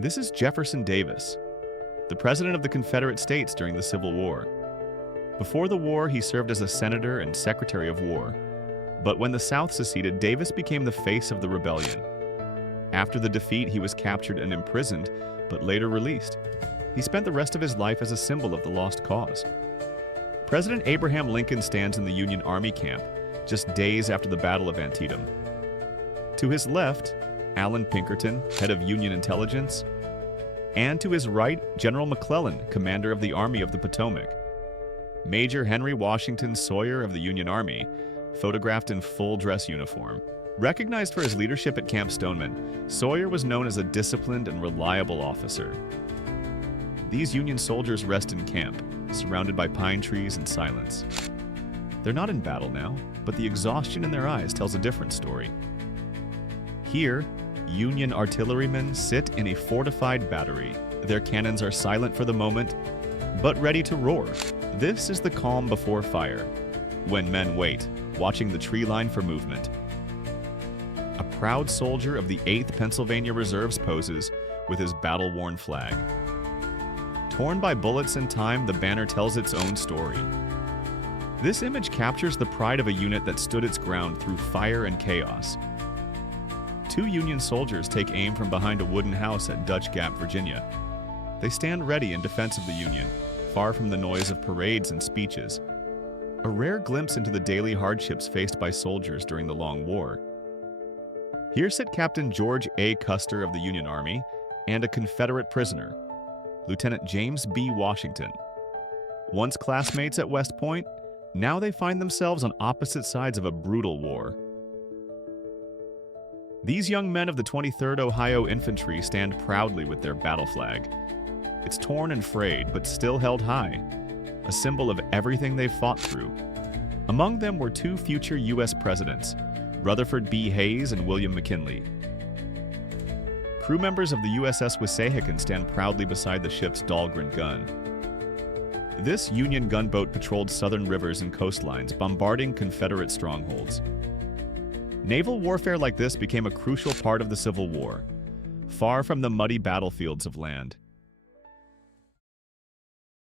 This is Jefferson Davis, the President of the Confederate States during the Civil War. Before the war, he served as a senator and Secretary of War. But when the South seceded, Davis became the face of the rebellion. After the defeat, he was captured and imprisoned, but later released. He spent the rest of his life as a symbol of the lost cause. President Abraham Lincoln stands in the Union Army camp, just days after the Battle of Antietam. To his left, Allen Pinkerton, head of Union intelligence, and to his right, General McClellan, commander of the Army of the Potomac. Major Henry Washington Sawyer of the Union Army, photographed in full dress uniform. Recognized for his leadership at Camp Stoneman, Sawyer was known as a disciplined and reliable officer. These Union soldiers rest in camp, surrounded by pine trees and silence. They're not in battle now, but the exhaustion in their eyes tells a different story. Here, Union artillerymen sit in a fortified battery. Their cannons are silent for the moment, but ready to roar. This is the calm before fire, when men wait, watching the tree line for movement. A proud soldier of the 8th Pennsylvania Reserves poses with his battle-worn flag. Torn by bullets and time, the banner tells its own story. This image captures the pride of a unit that stood its ground through fire and chaos. Two Union soldiers take aim from behind a wooden house at Dutch Gap, Virginia. They stand ready in defense of the Union, far from the noise of parades and speeches. A rare glimpse into the daily hardships faced by soldiers during the Long War. Here sit Captain George A. Custer of the Union Army and a Confederate prisoner, Lieutenant James B. Washington. Once classmates at West Point, now they find themselves on opposite sides of a brutal war. These young men of the 23rd Ohio Infantry stand proudly with their battle flag. It's torn and frayed, but still held high, a symbol of everything they've fought through. Among them were two future U.S. presidents, Rutherford B. Hayes and William McKinley. Crew members of the USS Wissahickon stand proudly beside the ship's Dahlgren gun. This Union gunboat patrolled southern rivers and coastlines, bombarding Confederate strongholds. Naval warfare like this became a crucial part of the Civil War, far from the muddy battlefields of land.